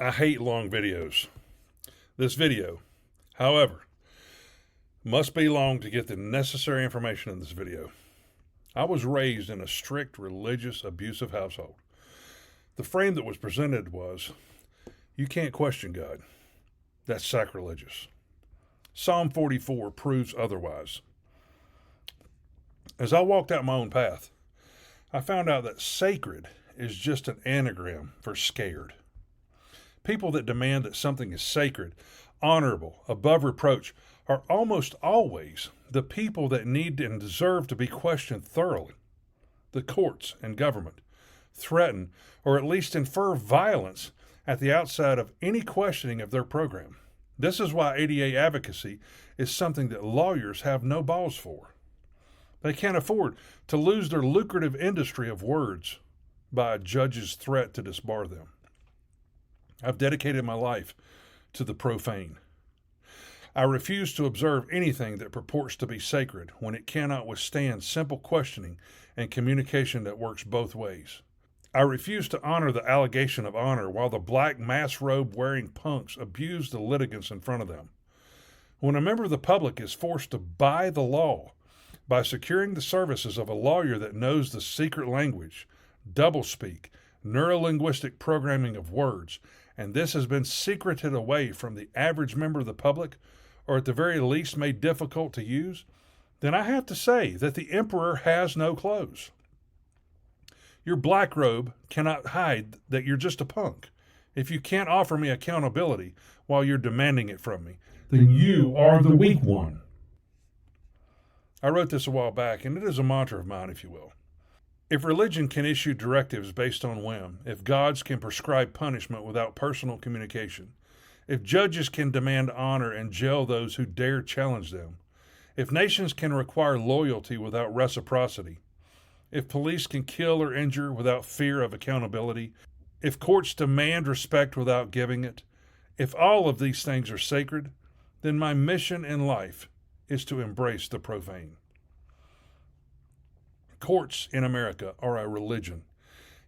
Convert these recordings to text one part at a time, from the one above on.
I hate long videos. This video, however, must be long to get the necessary information in this video. I was raised in a strict, religious, abusive household. The frame that was presented was, you can't question God. That's sacrilegious. Psalm 44 proves otherwise. As I walked out my own path, I found out that sacred is just an anagram for scared. People that demand that something is sacred, honorable, above reproach, are almost always the people that need and deserve to be questioned thoroughly. The courts and government threaten or at least infer violence at the outset of any questioning of their program. This is why ADA advocacy is something that lawyers have no balls for. They can't afford to lose their lucrative industry of words by a judge's threat to disbar them. I've dedicated my life to the profane. I refuse to observe anything that purports to be sacred when it cannot withstand simple questioning and communication that works both ways. I refuse to honor the allegation of honor while the black mass robe wearing punks abuse the litigants in front of them. When a member of the public is forced to buy the law by securing the services of a lawyer that knows the secret language, doublespeak, neurolinguistic programming of words, and this has been secreted away from the average member of the public, or at the very least made difficult to use, then I have to say that the emperor has no clothes. Your black robe cannot hide that you're just a punk. If you can't offer me accountability while you're demanding it from me, then you are the weak one. I wrote this a while back, and it is a mantra of mine, if you will. If religion can issue directives based on whim, if gods can prescribe punishment without personal communication, if judges can demand honor and jail those who dare challenge them, if nations can require loyalty without reciprocity, if police can kill or injure without fear of accountability, if courts demand respect without giving it, if all of these things are sacred, then my mission in life is to embrace the profane. Courts in America are a religion.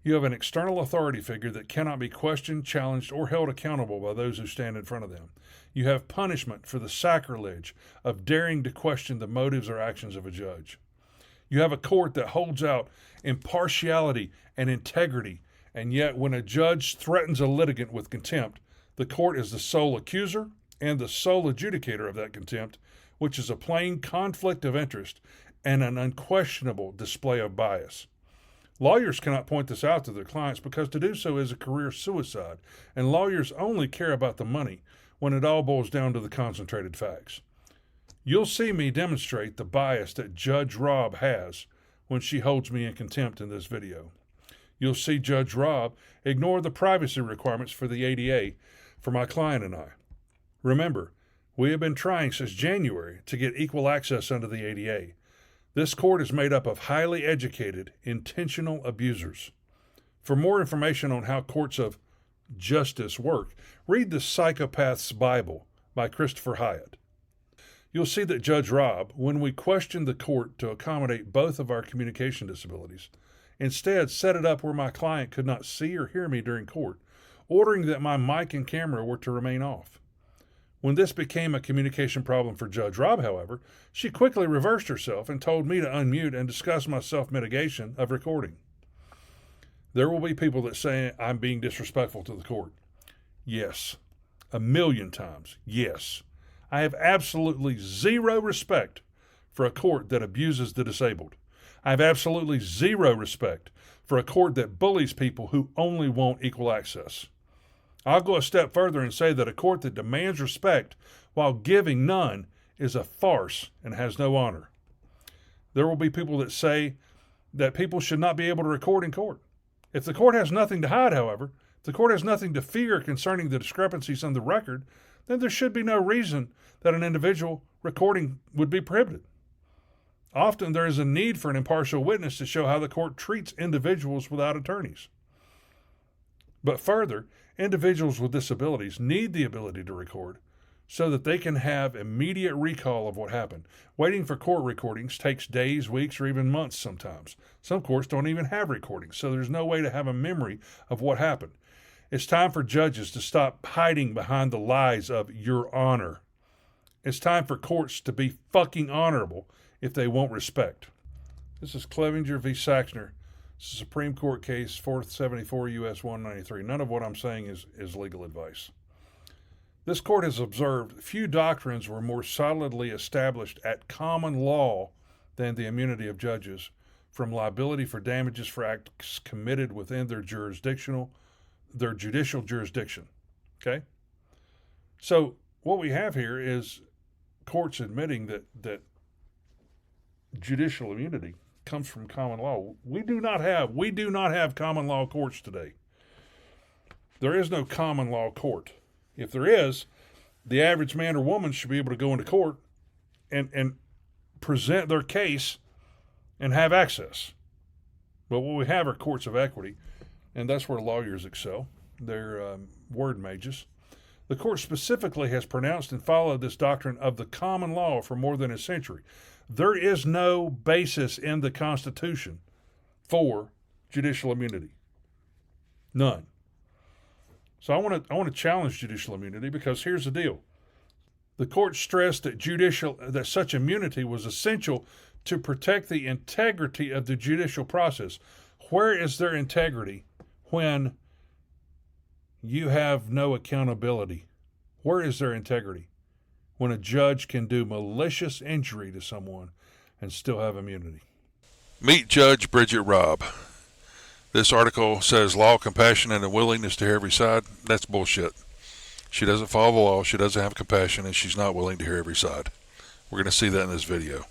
You have an external authority figure that cannot be questioned, challenged, or held accountable by those who stand in front of them. You have punishment for the sacrilege of daring to question the motives or actions of a judge. You have a court that holds out impartiality and integrity, and yet when a judge threatens a litigant with contempt, the court is the sole accuser and the sole adjudicator of that contempt, which is a plain conflict of interest and an unquestionable display of bias. Lawyers cannot point this out to their clients because to do so is a career suicide, and lawyers only care about the money when it all boils down to the concentrated facts. You'll see me demonstrate the bias that Judge Robb has when she holds me in contempt in this video. You'll see Judge Robb ignore the privacy requirements for the ADA for my client and I. Remember, we have been trying since January to get equal access under the ADA. This court is made up of highly educated, intentional abusers. For more information on how courts of justice work, read The Psychopath's Bible by Christopher Hyatt. You'll see that Judge Robb, when we questioned the court to accommodate both of our communication disabilities, instead set it up where my client could not see or hear me during court, ordering that my mic and camera were to remain off. When this became a communication problem for Judge Robb, however, she quickly reversed herself and told me to unmute and discuss my self-mitigation of recording. There will be people that say I'm being disrespectful to the court. Yes. 1,000,000 times. Yes. I have absolutely zero respect for a court that abuses the disabled. I have absolutely zero respect for a court that bullies people who only want equal access. I'll go a step further and say that a court that demands respect while giving none is a farce and has no honor. There will be people that say that people should not be able to record in court. If the court has nothing to hide, however, if the court has nothing to fear concerning the discrepancies on the record, then there should be no reason that an individual recording would be prohibited. Often there is a need for an impartial witness to show how the court treats individuals without attorneys. But further, individuals with disabilities need the ability to record so that they can have immediate recall of what happened. Waiting for court recordings takes days, weeks, or even months sometimes. Some courts don't even have recordings, so there's no way to have a memory of what happened. It's time for judges to stop hiding behind the lies of your honor. It's time for courts to be fucking honorable if they want respect. This is Clevenger v. Saxner. It's a Supreme Court case, 474 U.S. 193. None of what I'm saying is legal advice. This court has observed few doctrines were more solidly established at common law than the immunity of judges from liability for damages for acts committed within their judicial jurisdiction. Okay? So what we have here is courts admitting that judicial immunity comes from common law. We do not have common law courts today. There is no common law court. If there is, the average man or woman should be able to go into court and present their case and have access. But what we have are courts of equity, and that's where lawyers excel. They're word mages. The court specifically has pronounced and followed this doctrine of the common law for more than a century. There is no basis in the Constitution for judicial immunity. None. So I want to challenge judicial immunity, because here's the deal. The court stressed that such immunity was essential to protect the integrity of the judicial process. Where is their integrity when you have no accountability? Where is their integrity when a judge can do malicious injury to someone and still have immunity? Meet Judge Bridget Robb. This article says law, compassion, and a willingness to hear every side. That's bullshit. She doesn't follow the law, she doesn't have compassion, and she's not willing to hear every side. We're going to see that in this video.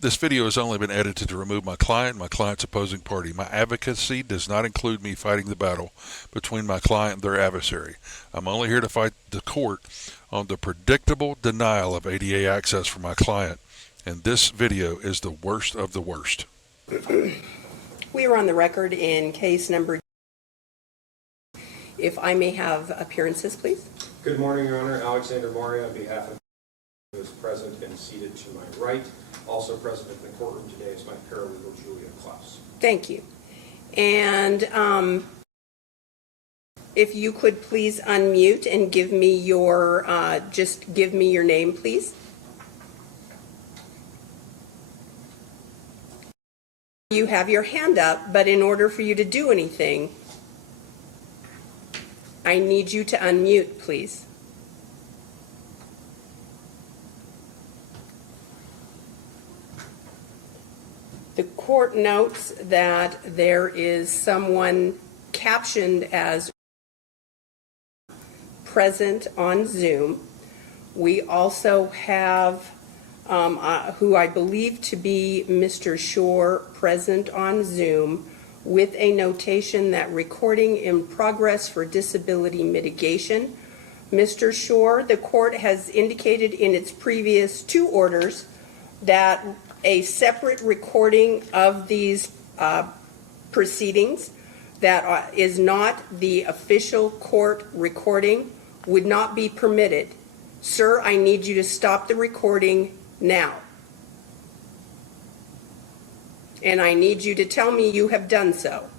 This video has only been edited to remove my client and my client's opposing party. My advocacy does not include me fighting the battle between my client and their adversary. I'm only here to fight the court on the predictable denial of ADA access for my client, and this video is the worst of the worst. We are on the record in case number. If I may have appearances, please. Good morning, Your Honor. Alexander Maury on behalf of who is present and seated to my right. Also present in the courtroom today is my paralegal, Julia Klaus. Thank you. And if you could please unmute and give me your, just give me your name, please. You have your hand up, but in order for you to do anything, I need you to unmute, please. The court notes that there is someone captioned as present on Zoom. We also have who I believe to be Mr. Shore present on Zoom with a notation that recording in progress for disability mitigation. Mr. Shore, the court has indicated in its previous two orders that a separate recording of these proceedings that is not the official court recording would not be permitted. Sir, I need you to stop the recording now. And I need you to tell me you have done so.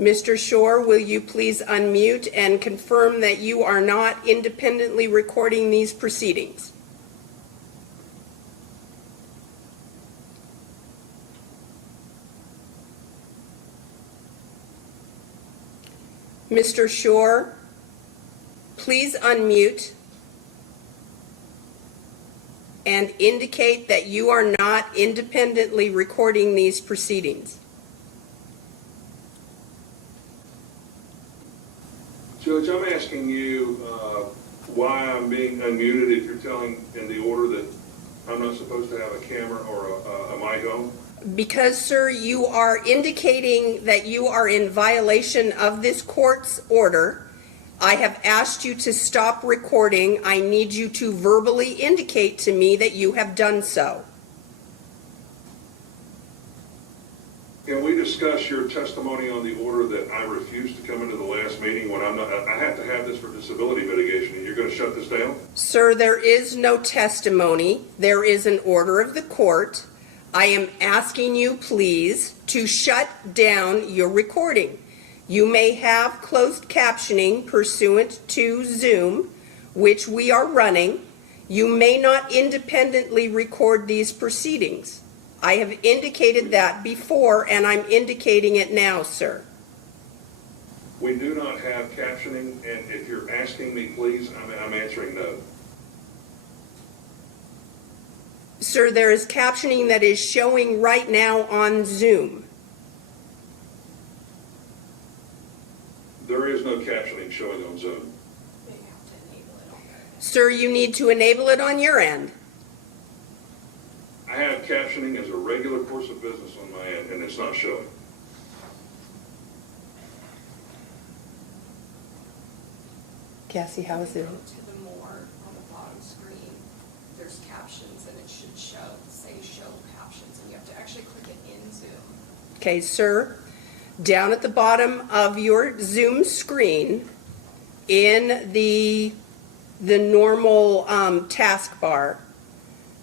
Mr. Shore, will you please unmute and confirm that you are not independently recording these proceedings? Mr. Shore, please unmute and indicate that you are not independently recording these proceedings. Judge, I'm asking you why I'm being unmuted if you're telling in the order that I'm not supposed to have a camera or a mic on. Because, sir, you are indicating that you are in violation of this court's order. I have asked you to stop recording. I need you to verbally indicate to me that you have done so. Can we discuss your testimony on the order that I refused to come into the last meeting when I have to have this for disability mitigation, and you're going to shut this down? Sir, there is no testimony. There is an order of the court. I am asking you, please, to shut down your recording. You may have closed captioning pursuant to Zoom, which we are running. You may not independently record these proceedings. I have indicated that before, and I'm indicating it now, sir. We do not have captioning, and if you're asking me, please, I'm answering no. Sir, there is captioning that is showing right now on Zoom. There is no captioning showing on Zoom. Sir, you need to enable it on your end. I have captioning as a regular course of business on my end, and it's not showing. Cassie, how is it? Go to the more on the bottom screen, there's captions and it should say show captions, and you have to actually click it in Zoom. Okay, sir, down at the bottom of your Zoom screen, in the normal taskbar,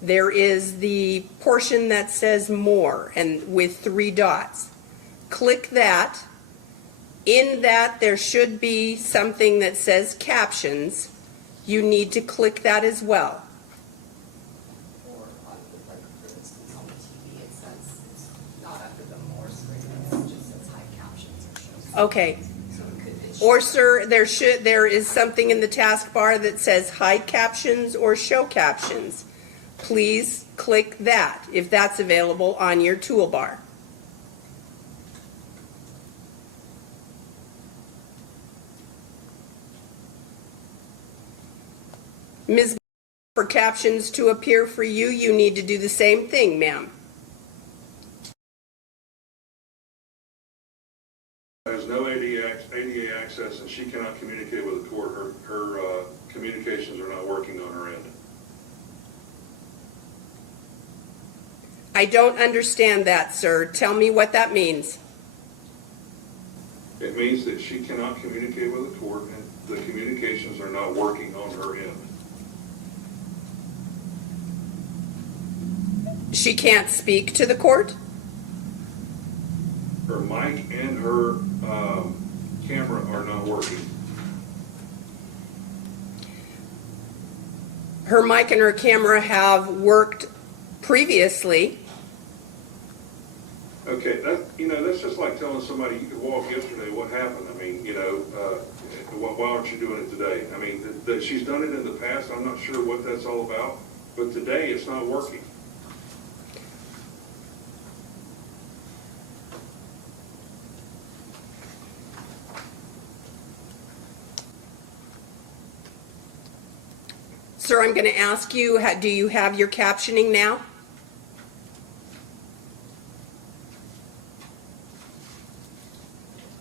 there is the portion that says more and with 3 dots. Click that. In that, there should be something that says captions. You need to click that as well. Or on, like, for instance, on the TV, it says it's not under the more screen, it just says hide captions or shows. Okay. So it should. Or, sir, there is something in the taskbar that says hide captions or show captions. Please click that if that's available on your toolbar. Ms. For captions to appear for you, you need to do the same thing, ma'am. Has no ADA access, and she cannot communicate with the court. Her communications are not working on her end. I don't understand that, sir. Tell me what that means. It means that she cannot communicate with the court, and the communications are not working on her end. She can't speak to the court? Her mic and her camera are not working. Her mic and her camera have worked previously. Okay, that's just like telling somebody you could walk yesterday. What happened? I mean, why aren't you doing it today? I mean, that she's done it in the past. I'm not sure what that's all about, but today it's not working. Sir, I'm going to ask you, do you have your captioning now?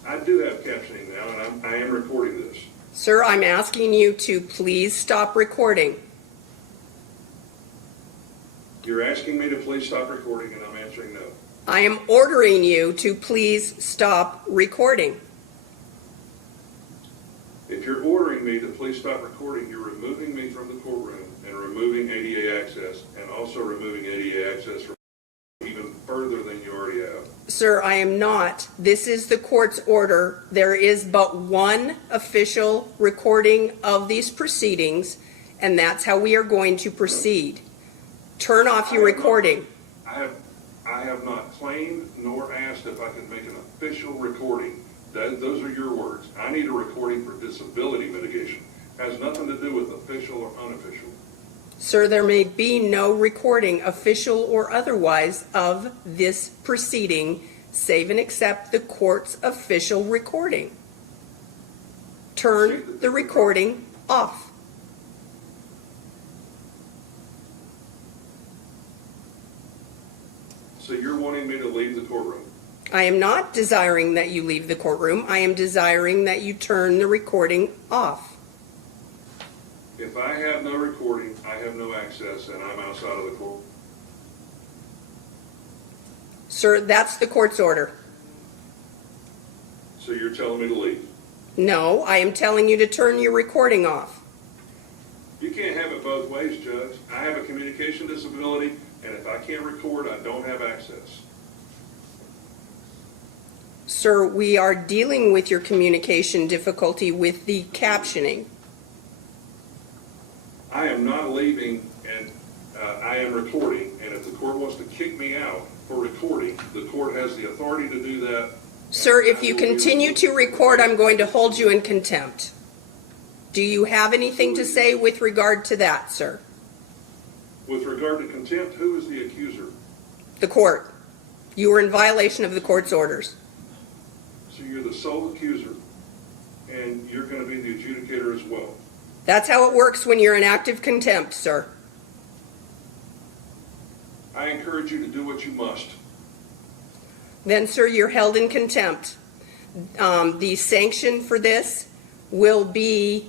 I do have captioning now, and I am recording this. Sir, I'm asking you to please stop recording. You're asking me to please stop recording, and I'm answering no. I am ordering you to please stop recording. If you're ordering me to please stop recording, you're removing me from the courtroom and removing ADA access, and also removing ADA access from even further than you already have. Sir, I am not. This is the court's order. There is but one official recording of these proceedings, and that's how we are going to proceed. Turn off your recording. I have not claimed nor asked if I can make an official recording. Those are your words. I need a recording for disability mitigation. Has nothing to do with official or unofficial. Sir, there may be no recording, official or otherwise, of this proceeding, save and except the court's official recording. Turn the recording off. So you're wanting me to leave the courtroom? I am not desiring that you leave the courtroom. I am desiring that you turn the recording off. If I have no recording, I have no access, and I'm outside of the court. Sir, that's the court's order. So you're telling me to leave? No, I am telling you to turn your recording off. You can't have it both ways, Judge. I have a communication disability. And if I can't record, I don't have access. Sir, we are dealing with your communication difficulty with the captioning. I am not leaving, and I am recording, and if the court wants to kick me out for recording, the court has the authority to do that. Sir, if you continue to record, I'm going to hold you in contempt. Do you have anything to say with regard to that, sir? With regard to contempt, who is the accuser? The court. You are in violation of the court's orders. So you're the sole accuser, and you're going to be the adjudicator as well. That's how it works when you're in active contempt, sir. I encourage you to do what you must. Then, sir, you're held in contempt. The sanction for this will be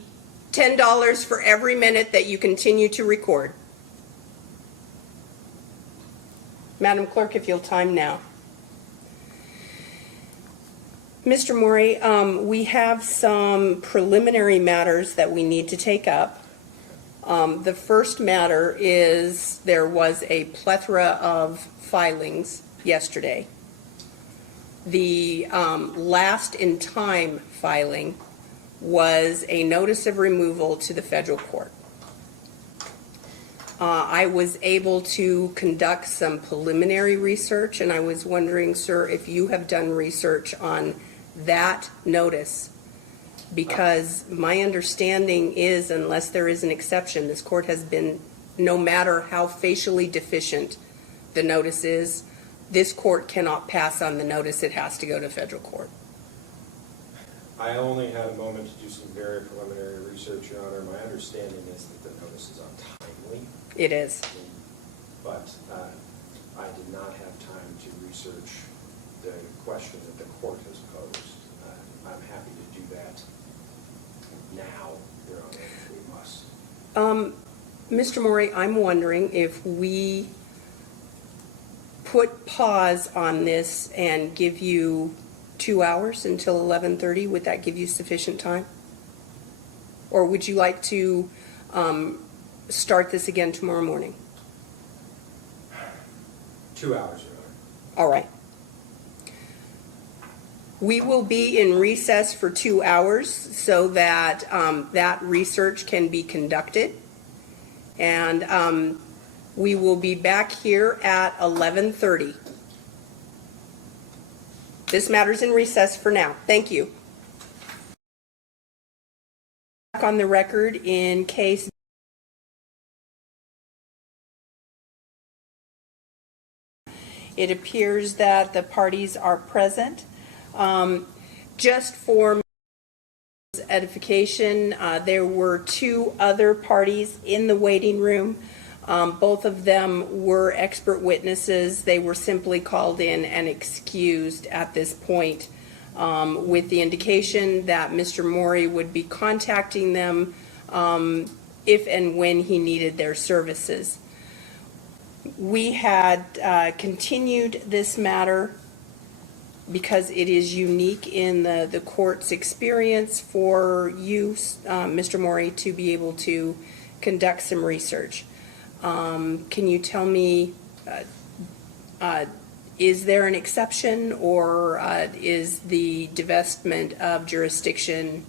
$10 for every minute that you continue to record. Madam Clerk, if you'll time now. Mr. Morey, we have some preliminary matters that we need to take up. The first matter is there was a plethora of filings yesterday. The last in time filing was a notice of removal to the federal court. I was able to conduct some preliminary research, and I was wondering, sir, if you have done research on that notice, because my understanding is, unless there is an exception, this court has been, no matter how facially deficient the notice is, this court cannot pass on the notice. It has to go to federal court. I only had a moment to do some very preliminary research, Your Honor. My understanding is that the notice is untimely, It is. but I did not have time to research the question that the court has posed. I'm happy to do that now, Your Honor, if we must. Mr. Morey, I'm wondering if we put pause on this and give you 2 hours until 11:30, would that give you sufficient time? Or would you like to start this again tomorrow morning? 2 hours, Your Honor. All right. We will be in recess for 2 hours so that that research can be conducted. And we will be back here at 11:30. This matter's in recess for now. Thank you. Back on the record in case it appears that the parties are present. Just for edification, there were 2 other parties in the waiting room. Both of them were expert witnesses. They were simply called in and excused at this point, with the indication that Mr. Morey would be contacting them if and when he needed their services. We had continued this matter because it is unique in the court's experience for you, Mr. Morey, to be able to conduct some research. Can you tell me, is there an exception, or is the divestment of jurisdiction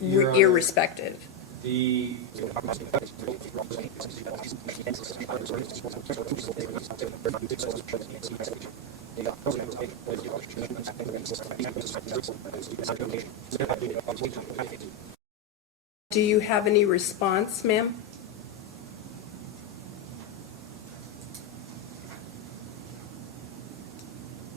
Your Honor, irrespective? The Do you have any response, ma'am?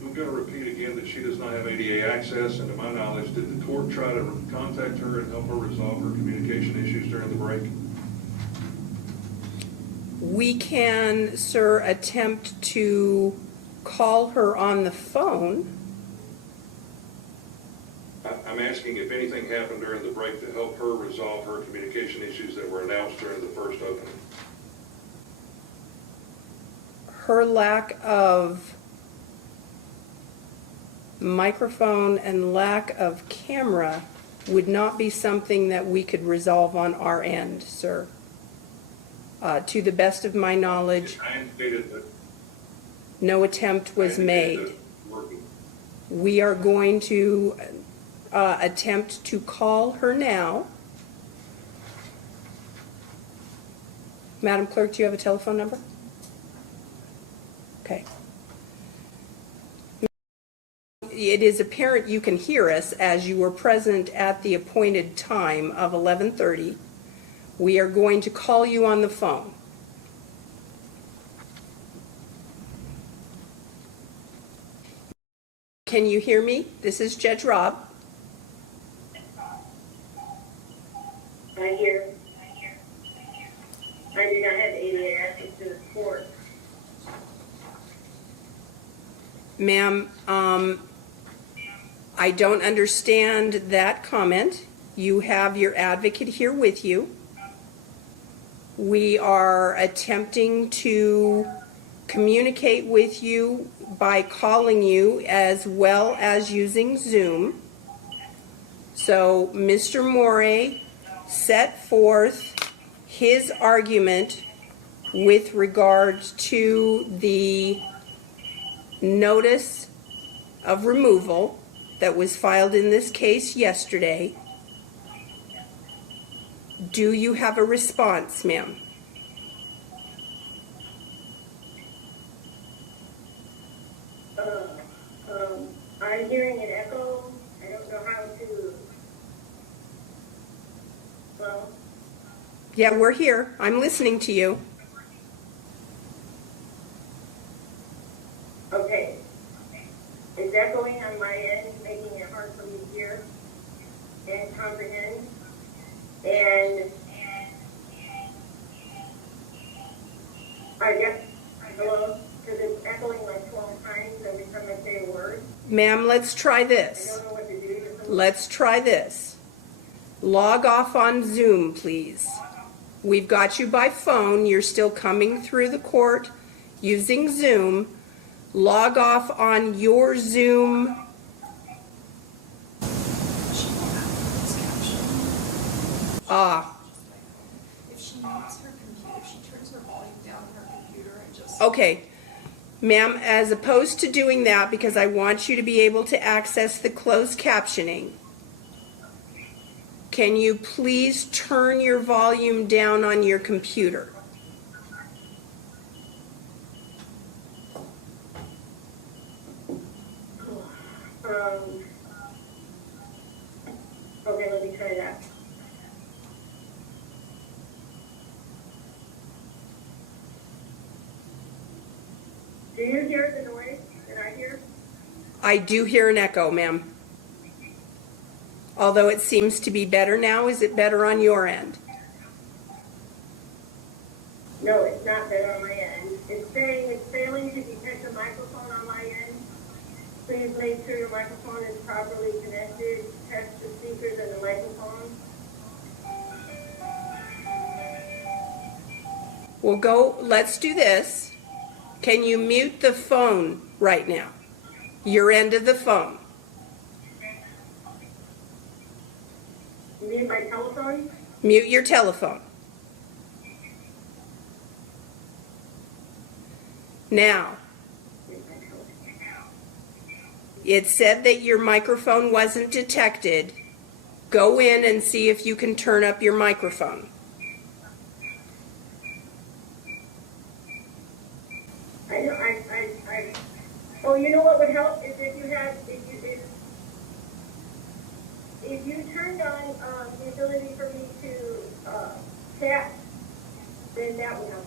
I'm going to repeat again that she does not have ADA access, and to my knowledge, did the court try to contact her and help her resolve her communication issues during the break? We can, sir, attempt to call her on the phone. I'm asking if anything happened during the break to help her resolve her communication issues that were announced during the first opening. Her lack of microphone and lack of camera would not be something that we could resolve on our end, sir. To the best of my knowledge, I indicated that. no attempt was I indicated made. that working. We are going to attempt to call her now. Madam Clerk, do you have a telephone number? Okay. It is apparent you can hear us as you were present at the appointed time of 11:30. We are going to call you on the phone. Can you hear me? This is Judge Rob. I hear. I do not have ADA access to the court. Ma'am, I don't understand that comment. You have your advocate here with you. We are attempting to communicate with you by calling you as well as using Zoom. So Mr. Morey set forth his argument with regards to the notice of removal that was filed in this case yesterday. Do you have a response, ma'am? I'm hearing an echo. I don't know how to. Well, Yeah, we're here. I'm listening to you. okay. It's echoing on my end, making it hard for me to hear and comprehend. And I guess, hello, because it's echoing like 12 times every time I say a word. Ma'am, let's try I this. don't know what to do. Let's try this. Log off on Zoom, please. We've got you by phone. You're still coming through the court using Zoom. Log off on your Zoom. She won't have closed captioning. Ah, If she mutes her computer, if she turns her volume down on her computer and just. okay. Ma'am, as opposed to doing that, because I want you to be able to access the closed captioning, can you please turn your volume down on your computer? Okay, let me try that. Do you hear the noise that I hear? I do hear an echo, ma'am. Although it seems to be better now. Is it better on your end? No, it's not better on my end. It's saying it's failing to detect a microphone on my end. Please make sure your microphone is properly connected. Test the speakers and the microphone. We'll go, let's do this. Can you mute the phone right now? Your end of the phone. You mean my telephone? Mute your telephone. Now, it said that your microphone wasn't detected. Go in and see if you can turn up your microphone. I know, oh, you know what would help is if you turned on, the ability for me to, chat, then that would help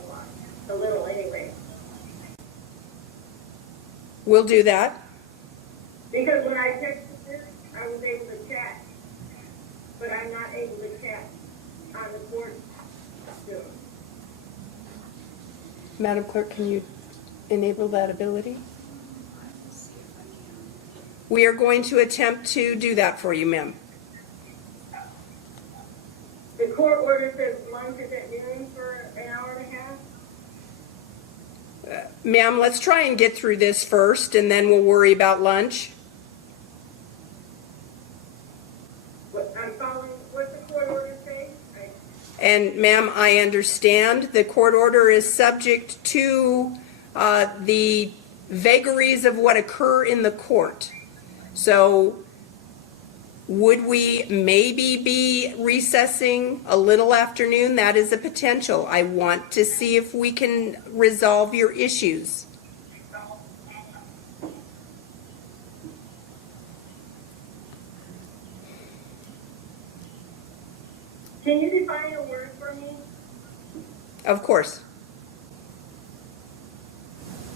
a little anyway. We'll do that. Because when I texted this, I was able to chat, but I'm not able to chat on the court Zoom. Madam Clerk, can you enable that ability? I will see if I can. We are going to attempt to do that for you, ma'am. The court order says lunch is at noon for an hour and a half. Ma'am, let's try and get through this first, and then we'll worry about lunch. I'm following, what's the court order say? And ma'am, I understand the court order is subject to the vagaries of what occur in the court. So would we maybe be recessing a little afternoon? That is a potential. I want to see if we can resolve your issues. Can you define a word for me? Of course.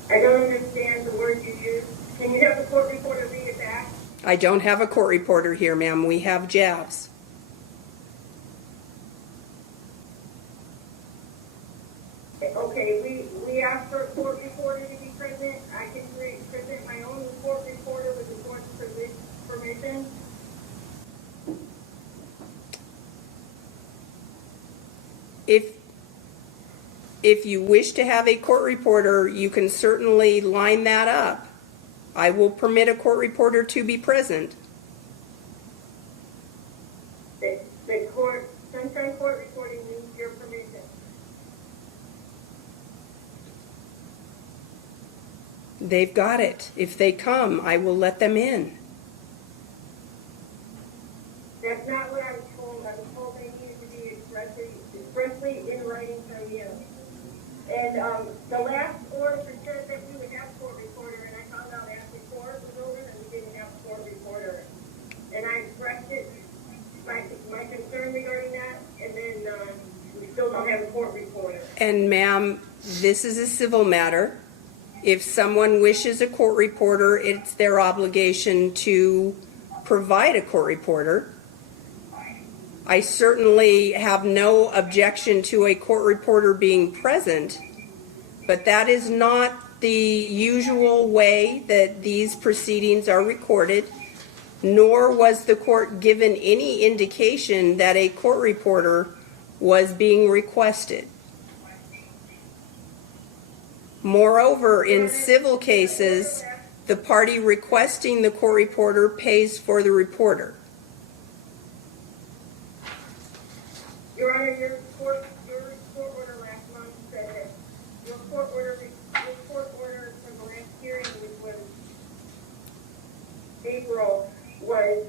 I don't understand the word you use. Can you have the court reporter read it back? I don't have a court reporter here, ma'am. We have JAVs. Okay, we asked for a court reporter to be present. I can present my own court reporter with the court's permission. If you wish to have a court reporter, you can certainly line that up. I will permit a court reporter to be present. The court, sunshine court reporting needs your permission. They've got it. If they come, I will let them in. That's not what I was told. I was told they needed to be expressly in writing from you. And the last order said that we would have a court reporter, and I found out after court was over that we didn't have a court reporter. And I expressed it, my concern regarding that, and then we still don't have a court reporter. And ma'am, this is a civil matter. If someone wishes a court reporter, it's their obligation to provide a court reporter. I certainly have no objection to a court reporter being present, but that is not the usual way that these proceedings are recorded, nor was the court given any indication that a court reporter was being requested. Moreover, in civil cases, the party requesting the court reporter pays for the reporter. Your Honor, your court order last month said that your court order for the last hearing, which was April, was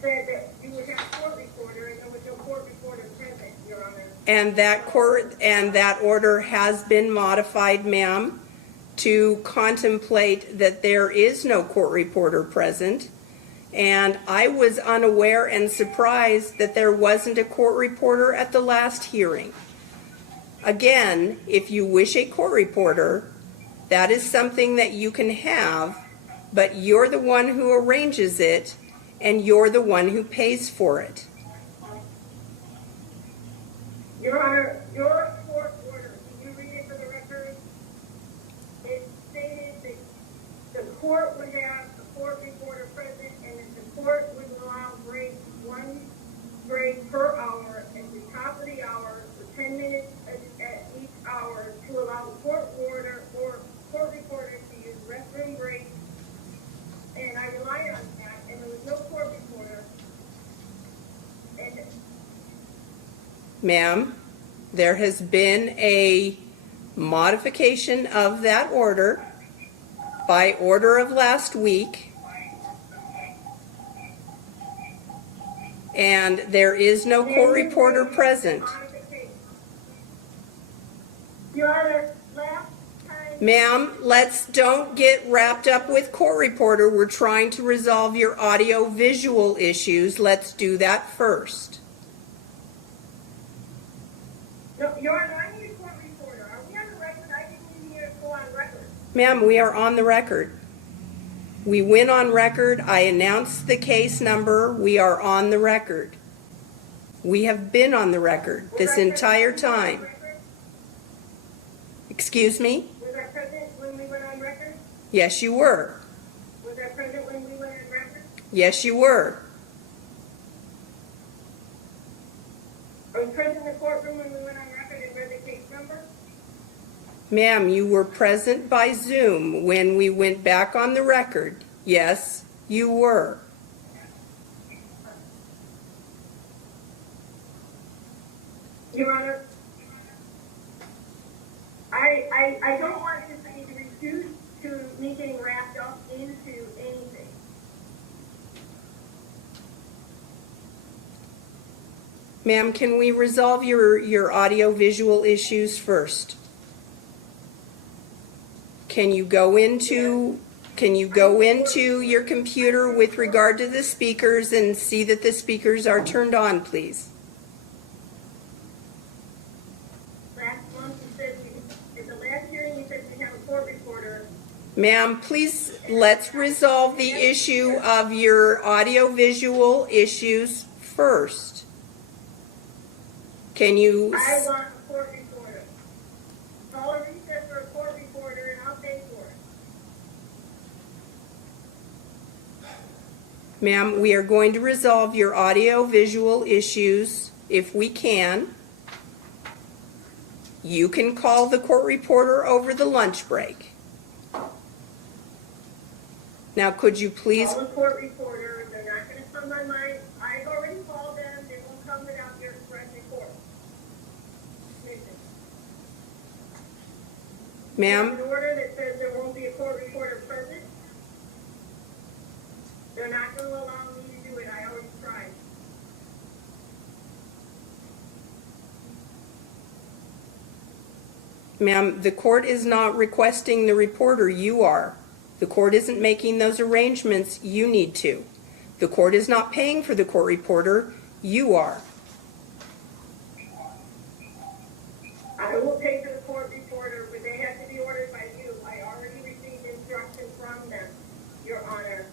said that you would have a court reporter, and there was no court reporter present, Your Honor. And that order has been modified, ma'am, to contemplate that there is no court reporter present. And I was unaware and surprised that there wasn't a court reporter at the last hearing. Again, if you wish a court reporter, that is something that you can have, but you're the one who arranges it, and you're the one who pays for it. Your Honor, your court order, can you read it for the record? It stated that the court would have a court reporter present, and that the court would allow breaks, one break per hour at the top of the hour for 10 minutes at each hour to allow the court order or court reporter to use restroom breaks. And I relied on that, and there was no court reporter. And Ma'am, there has been a modification of that order by order of last week, and there is no court reporter present. Your Honor, last time. Ma'am, don't get wrapped up with court reporter. We're trying to resolve your audio visual issues. Let's do that first. No, Your Honor, I need a court reporter. Are we on the record? I didn't even hear it go on record. Ma'am, we are on the record. We went on record. I announced the case number. We are on the record. We have been on the record this entire time. Excuse me? Was I present when we went on record? Yes, you were. Was I present when we went on record? Yes, you were. I was present in the courtroom when we went on record and read the case number? Ma'am, you were present by Zoom when we went back on the record. Yes, you were. Your Honor, I don't want this to be reduced to me getting wrapped up into anything. Ma'am, can we resolve your audio-visual issues first? Can you go into your computer with regard to the speakers and see that the speakers are turned on, please? Last month you said, at the last hearing you said you have a court reporter. Ma'am, please, let's resolve the issue of your audio-visual issues first. Can you? I want a court reporter. Call a recess for a court reporter and I'll pay for it. Ma'am, we are going to resolve your audio-visual issues if we can. You can call the court reporter over the lunch break. Now, could you please? Call the court reporter, they're not gonna come on my, I've already called them, they won't come without your express report. Listen. Ma'am? There's an order that says there won't be a court reporter present. They're not gonna allow me to do it, I already tried. Ma'am, the court is not requesting the reporter, you are. The court isn't making those arrangements, you need to. The court is not paying for the court reporter, you are. I will pay for the court reporter, but they have to be ordered by you. I already received instruction from them, Your Honor.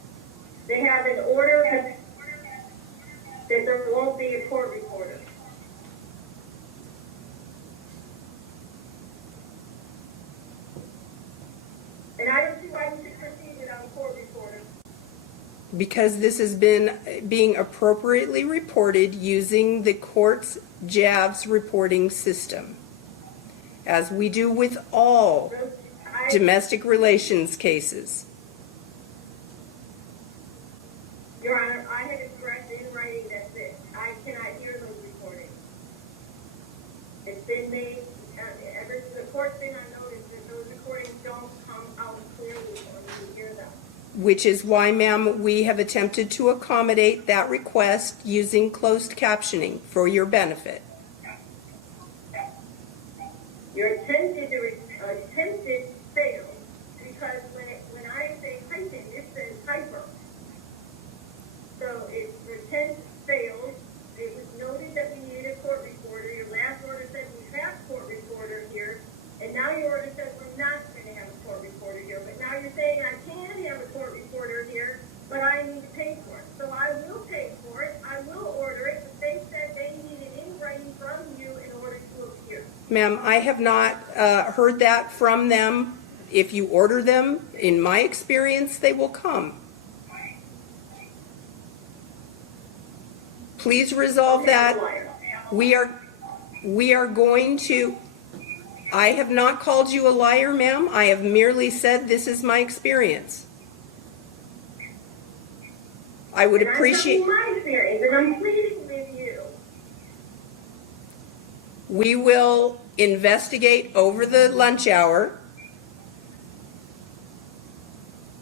They have an order that there won't be a court reporter. And I don't see why we should proceed without a court reporter. Because this has been being appropriately reported using the court's JAVS reporting system, as we do with all domestic relations cases. Your Honor, I had expressed in writing that's it. I cannot hear those recordings. It's been made, the court's been on notice that those recordings don't come out clearly when you hear them. Which is why, ma'am, we have attempted to accommodate that request using closed captioning for your benefit. Your attempted failed because when I say typing, it says typer. So your attempt failed. It was noted that we needed a court reporter. Your last order said we have a court reporter here, and now your order says we're not going to have a court reporter here. But now you're saying I can have a court reporter here, but I need to pay for it. So I will pay for it. I will order it. But they said they need it in writing from you in order to appear. Ma'am, I have not heard that from them. If you order them, in my experience, they will come. Please resolve that. We are going to, I have not called you a liar, ma'am. I have merely said this is my experience. I would appreciate. I'm telling you my experience, and I'm pleading with you. We will investigate over the lunch hour.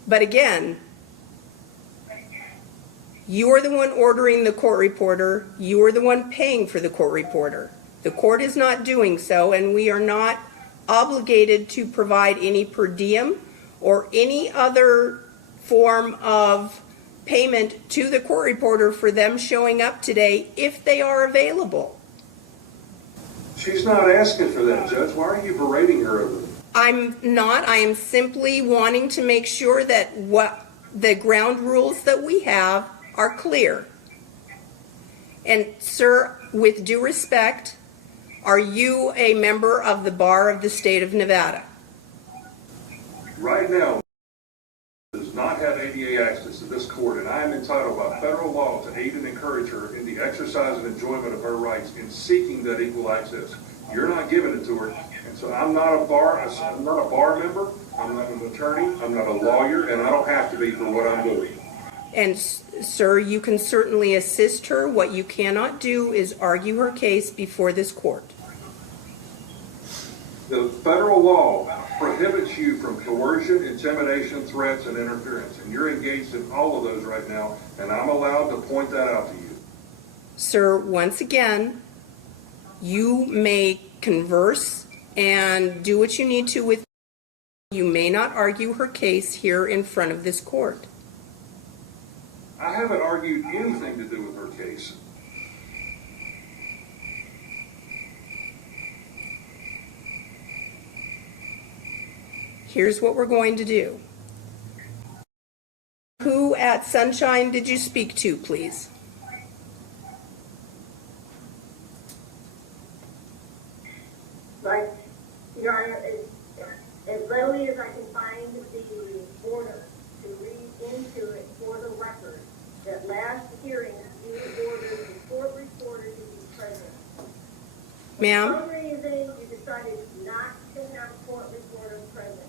But again, you are the one ordering the court reporter. You are the one paying for the court reporter. The court is not doing so, and we are not obligated to provide any per diem or any other form of payment to the court reporter for them showing up today if they are available. She's not asking for that, Judge. Why are you berating her over it? I'm not. I am simply wanting to make sure that what the ground rules that we have are clear. And sir, with due respect, are you a member of the Bar of the State of Nevada? Right now, does not have ADA access to this court, and I am entitled by federal law to aid and encourage her in the exercise and enjoyment of her rights in seeking that equal access. You're not giving it to her, and so I'm not a bar member, I'm not an attorney, I'm not a lawyer, and I don't have to be for what I'm doing. And sir, you can certainly assist her. What you cannot do is argue her case before this court. The federal law prohibits you from coercion, intimidation, threats, and interference. And you're engaged in all of those right now, and I'm allowed to point that out to you. Sir, once again, you may converse and do what you need to with. You may not argue her case here in front of this court. I haven't argued anything to do with her case. Here's what we're going to do. Who at Sunshine did you speak to, please? Like, Your Honor, as readily as I can find the order to read into it for the record, that last hearing, you ordered the court reporter to be present. Ma'am? For some reason, you decided not to have court reporter present.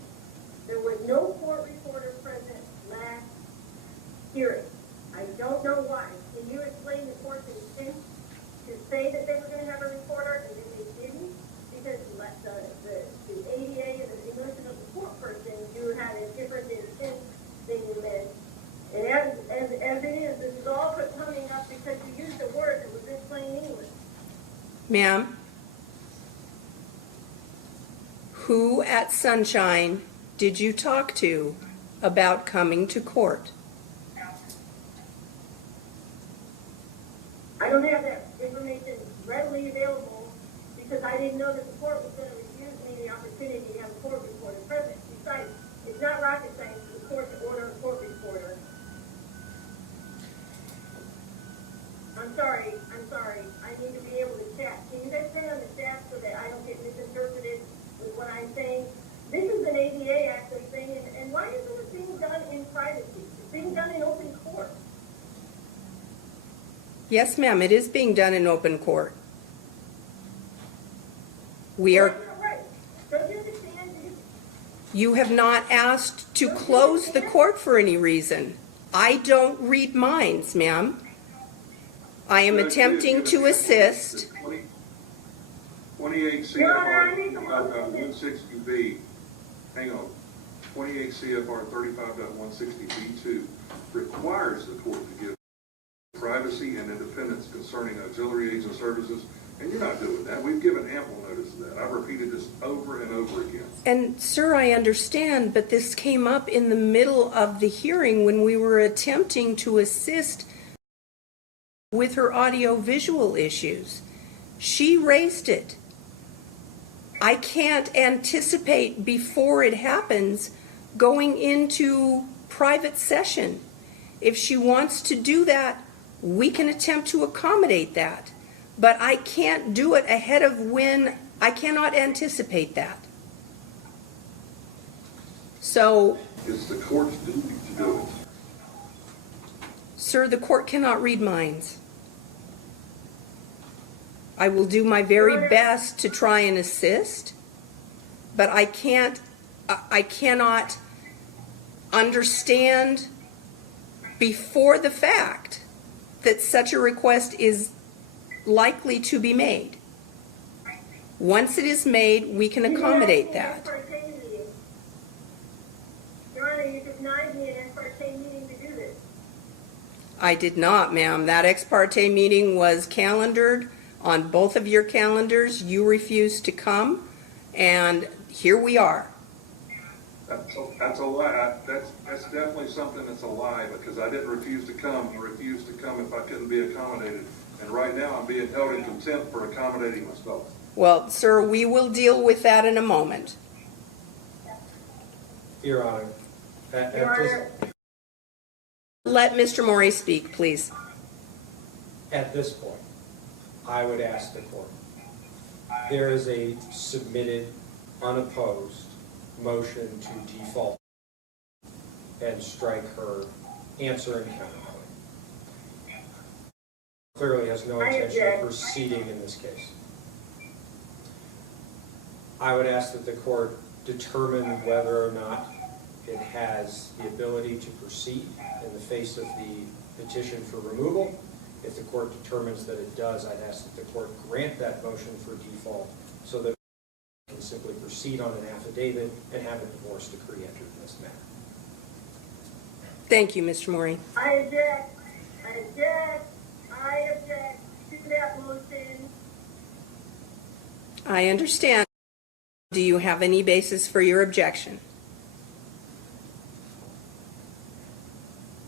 There was no court reporter present last hearing. I don't know why. Can you explain the court's intent to say that they were going to have a reporter and then they didn't? Because the ADA and the notion of the court person, you had a different intent than you meant. And as it is, this is all coming up because you used a word that was in plain English. Ma'am? Who at Sunshine did you talk to about coming to court? I don't have that information readily available because I didn't know that the court was going to refuse me the opportunity to have a court reporter present. Besides, it's not rocket science for the court to order a court reporter. I'm sorry. I need to be able to chat. Can you guys stay on the chat so that I don't get misinterpreted with what I'm saying? This is an ADA access thing, and why isn't it being done in privacy? It's being done in open court. Yes, ma'am, it is being done in open court. We are. Right. Don't you understand? You have not asked to close the court for any reason. I don't read minds, ma'am. I am attempting to assist. 28 CFR 35.160B, hang on, 28 CFR 35.160B2 requires the court to give privacy and independence concerning auxiliary aids and services, and you're not doing that. We've given ample notice of that. I've repeated this over and over again. And sir, I understand, but this came up in the middle of the hearing when we were attempting to assist with her audio-visual issues. She raised it. I can't anticipate before it happens going into private session. If she wants to do that, we can attempt to accommodate that. But I can't do it ahead of when I cannot anticipate that. So, It's the court's duty to do it. sir, the court cannot read minds. I will do my very best to try and assist, but I cannot understand before the fact that such a request is likely to be made. Once it is made, we can accommodate that. Your Honor, you denied me an ex parte meeting to do this. I did not, ma'am. That ex parte meeting was calendared on both of your calendars. You refused to come, and here we are. That's a lie. That's definitely something that's a lie, because I didn't refuse to come. I refused to come if I couldn't be accommodated. And right now, I'm being held in contempt for accommodating myself. Well, sir, we will deal with that in a moment. Your Honor, Your Honor, Let Mr. Morey speak, please. at this point, I would ask the court, there is a submitted, unopposed motion to default and strike her answer and counterclaim. Clearly has no intention of proceeding in this case. I would ask that the court determine whether or not it has the ability to proceed in the face of the petition for removal. If the court determines that it does, I'd ask that the court grant that motion for default so that can simply proceed on an affidavit and have a divorce decree entered in this matter. Thank you, Mr. Maury. I object, I object, I object to that motion. I understand. Do you have any basis for your objection?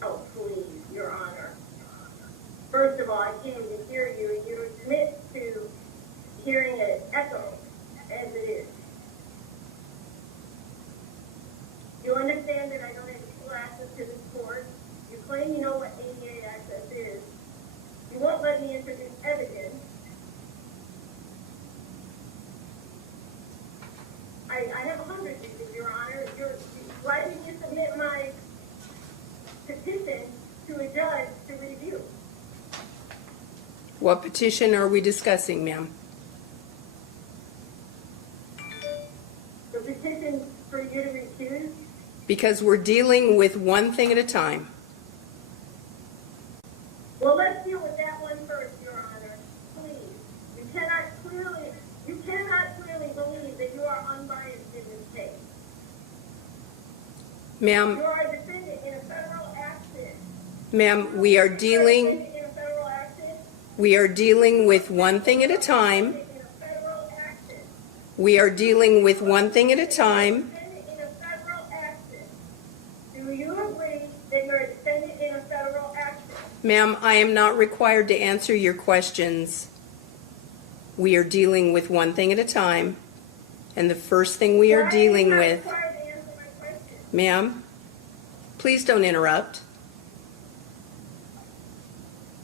Oh, please, Your Honor. First of all, I can't even hear you, and you admit to hearing an echo as it is. You understand that I don't have equal access to this court. You claim you know what ADA access is. You won't let me introduce evidence. I have 100 reasons, Your Honor. Why didn't you submit my petition to a judge to review? What petition are we discussing, ma'am? The petition for you to recuse? Because we're dealing with one thing at a time. Well, let's deal with that one first, Your Honor. Please. You cannot clearly believe that you are unbiased in this case. Ma'am, You are a defendant in a federal action. ma'am, we are dealing with one thing at a time. We are dealing with one thing at a time. Do you agree that you're a defendant in a federal action? Ma'am, I am not required to answer your questions. We are dealing with one thing at a time. And the first thing we are dealing with, ma'am, please don't interrupt.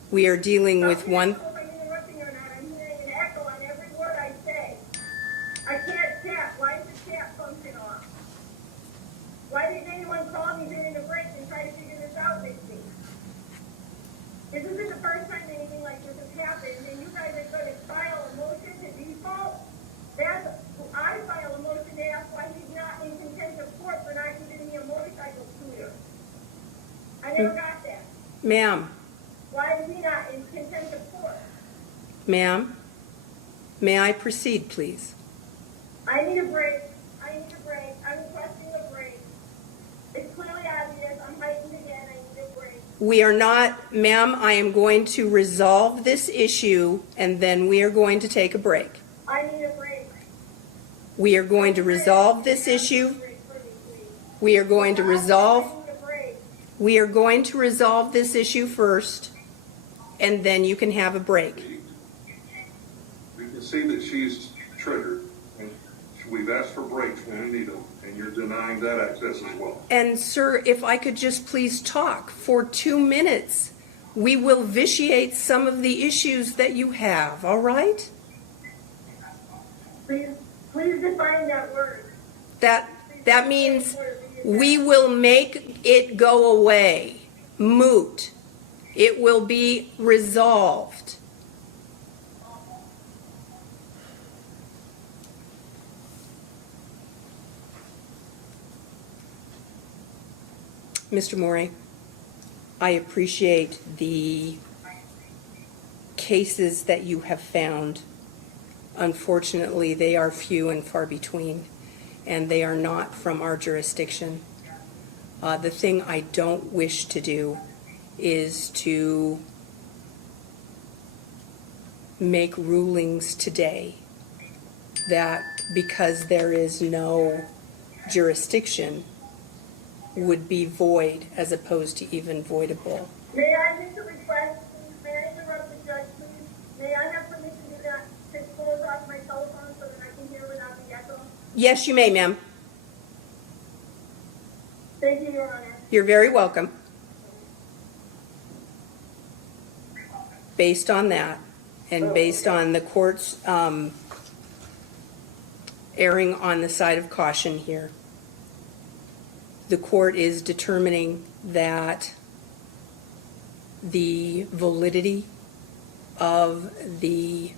We are dealing with one. I'm interrupting or not. I'm hearing an echo on every word I say. I can't chat. Why is the chat function off? Why didn't anyone call me during the break and try to figure this out with me? This isn't the first time anything like this has happened, and you guys are going to file a motion to default? I file a motion to ask why he's not in contempt of court for not giving me a motorcycle scooter. I never got that. Ma'am, Why is he not in contempt of court? ma'am, may I proceed, please? I need a break. I need a break. I'm requesting a break. It's clearly obvious. I'm heightened again. I need a break. We are not, ma'am, I am going to resolve this issue and then we are going to take a break. I need a break. We are going to resolve this issue. We are going to resolve, I need a break. we are going to resolve this issue first and then you can have a break. We can see that she's triggered, and we've asked for breaks when we need them, and you're denying that access as well. And sir, if I could just please talk for 2 minutes, we will vitiate some of the issues that you have, all right? Please define that word. That means we will make it go away, moot. It will be resolved. Mr. Morey, I appreciate the cases that you have found. Unfortunately, they are few and far between, and they are not from our jurisdiction. The thing I don't wish to do is to make rulings today that because there is no jurisdiction would be void as opposed to even voidable. May I make a request, please? May I interrupt the judge, please? May I have permission to close off my telephone so that I can hear without the echo? Yes, you may, ma'am. Thank you, Your Honor. You're very welcome. Based on that, and based on the court's erring on the side of caution here, the court is determining that the validity of the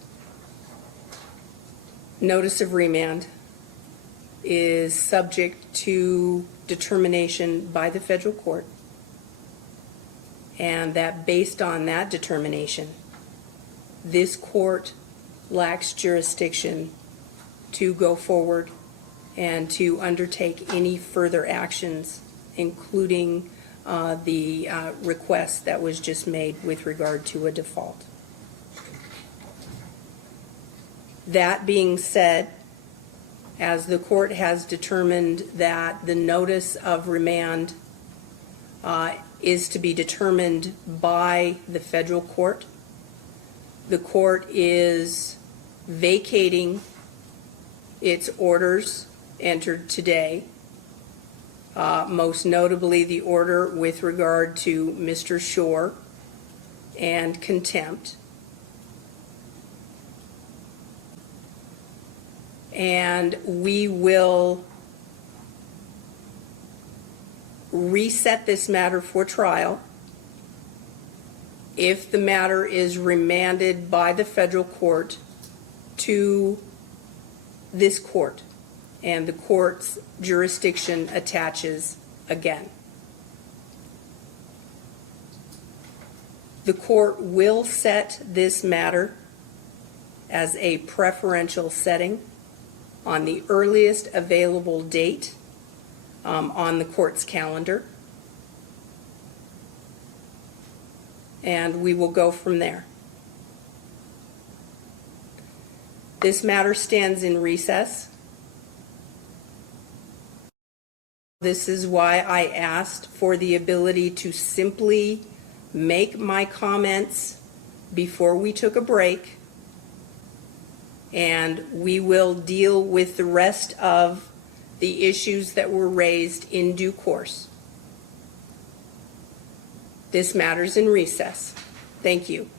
notice of remand is subject to determination by the federal court, and that based on that determination, this court lacks jurisdiction to go forward and to undertake any further actions, including the request that was just made with regard to a default. That being said, as the court has determined that the notice of remand is to be determined by the federal court, the court is vacating its orders entered today, most notably the order with regard to Mr. Shore and contempt. And we will reset this matter for trial if the matter is remanded by the federal court to this court and the court's jurisdiction attaches again. The court will set this matter as a preferential setting on the earliest available date on the court's calendar. And we will go from there. This matter stands in recess. This is why I asked for the ability to simply make my comments before we took a break, and we will deal with the rest of the issues that were raised in due course. This matter's in recess. Thank you.